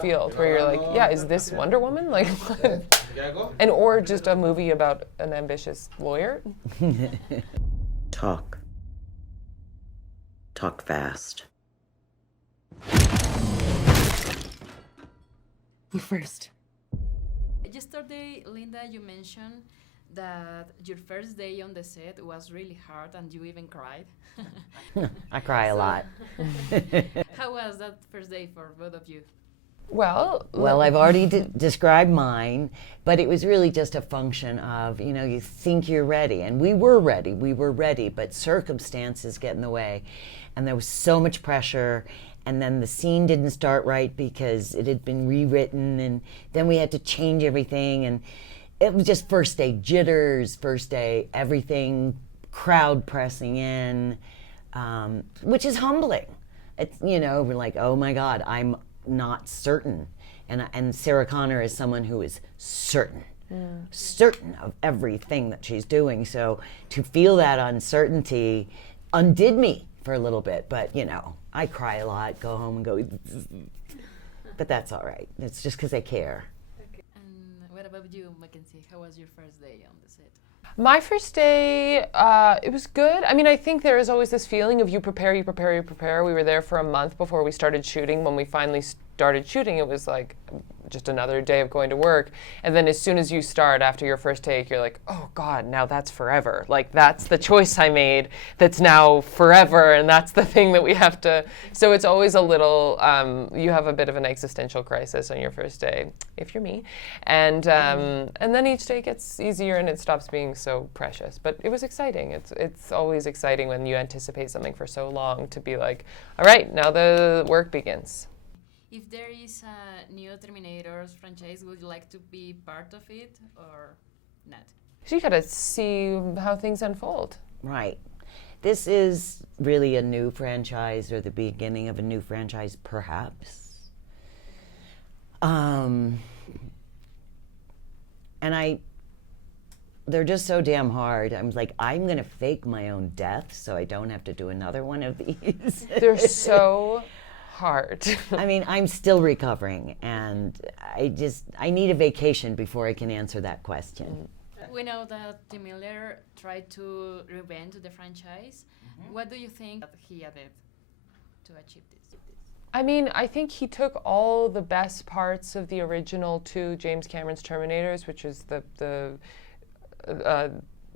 field where you're like, yeah, is this Wonder Woman? Like, and or just a movie about an ambitious lawyer? Talk. Talk fast. You first. Yesterday, Linda, you mentioned that your first day on the set was really hard and you even cried. I cry a lot. How was that first day for both of you? Well, I've already described mine, but it was really just a function of, you think you're ready. And we were ready, but circumstances get in the way. And there was so much pressure. And then the scene didn't start right because it had been rewritten. And then we had to change everything. And it was just first day jitters, first day everything, crowd pressing in, which is humbling. It's, we're like, oh my God, I'm not certain. And Sarah Connor is someone who is certain of everything that she's doing. So to feel that uncertainty undid me for a little bit. But, I cry a lot, go home and go, but that's all right. It's just because I care. And what about you, Mackenzie? How was your first day on the set? my first day, it was good. I mean, I think there is always this feeling of you prepare. We were there for a month before we started shooting. When we finally started shooting, it was like just another day of going to work. And then as soon as you start after your first take, you're like, oh God, now that's forever. Like, that's the choice I made that's now forever, and that's the thing that we have to. So it's always a little, you have a bit of an existential crisis on your first day, if you're me. And then each day gets easier and it stops being so precious. But it was exciting. It's always exciting when you anticipate something for so long to be like, all right, now the work begins. If there is a new Terminator franchise, would you like to be part of it or not? So you gotta see how things unfold. Right. This is really a new franchise, or the beginning of a new franchise, perhaps. And they're just so damn hard. I'm like, I'm gonna fake my own death so I don't have to do another one of these. They're so hard. I mean, I'm still recovering, and I need a vacation before I can answer that question. We know that Tim Miller tried to reinvent the franchise. Mm-hmm. What do you think that he added to achieve this? I mean, I think he took all the best parts of the original two James Cameron's Terminators, which is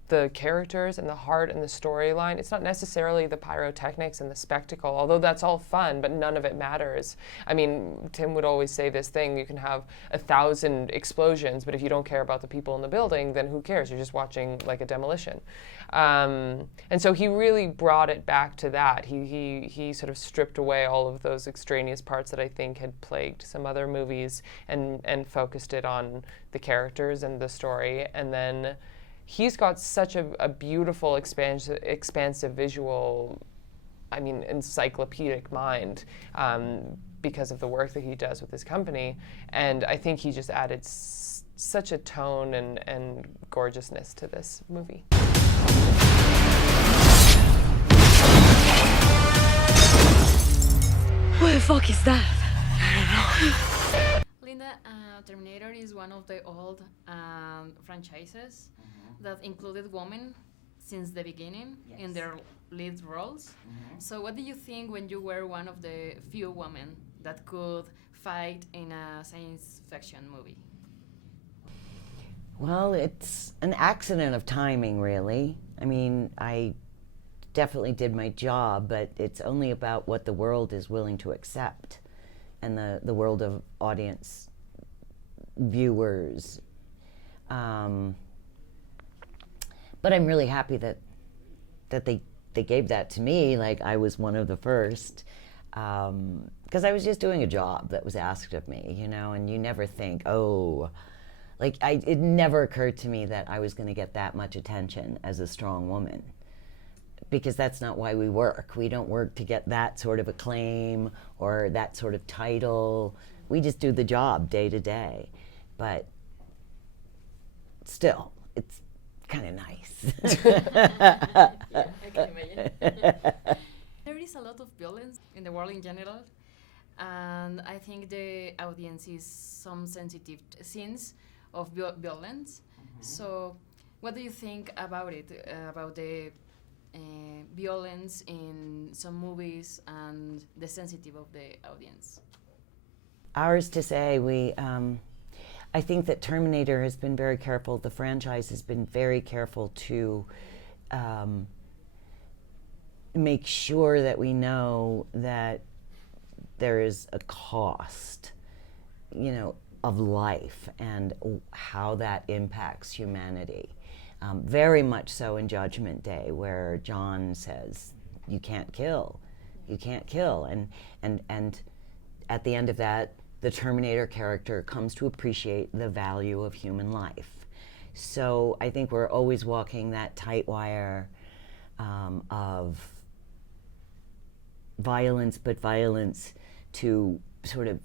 the characters and the heart and the storyline. It's not necessarily the pyrotechnics and the spectacle, although that's all fun, but none of it matters. I mean, Tim would always say this thing, you can have 1,000 explosions, but if you don't care about the people in the building, then who cares? You're just watching like a demolition. And so he really brought it back to that. He sort of stripped away all of those extraneous parts that I think had plagued some other movies and focused it on the characters and the story. And then he's got such a beautiful, expansive visual, I mean, encyclopedic mind because of the work that he does with his company. And I think he just added such a tone and gorgeousness to this movie. What the fuck is that? I don't know. Linda, Terminator is one of the old franchises that included women since the beginning in their lead roles. So what do you think when you were one of the few women that could fight in a science fiction movie? Well, it's an accident of timing, really. I mean, I definitely did my job, but it's only about what the world is willing to accept, and the world of audience viewers. But I'm really happy that they gave that to me, like I was one of the first, because I was just doing a job that was asked of me, you know, and you never think, it never occurred to me that I was going to get that much attention as a strong woman, because that's not why we work. We don't work to get that sort of acclaim or that sort of title. We just do the job day to day. But still, it's kind of nice. Yeah, I can imagine. There is a lot of violence in the world in general. and I think the audience is some sensitive scenes of violence. So, what do you think about it? About the violence in some movies and the sensitive of the audience? Ours to say, I think that Terminator has been very careful, the franchise has been very careful to make sure that we know that there is a cost, of life and how that impacts humanity. Very much so in Judgment Day, where John says, you can't kill. And at the end of that, the Terminator character comes to appreciate the value of human life. So I think we're always walking that tight wire of violence, but violence to sort of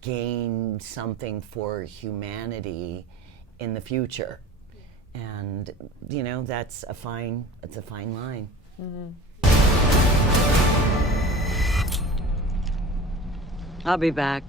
gain something for humanity in the future. And, that's a fine line. I'll be back.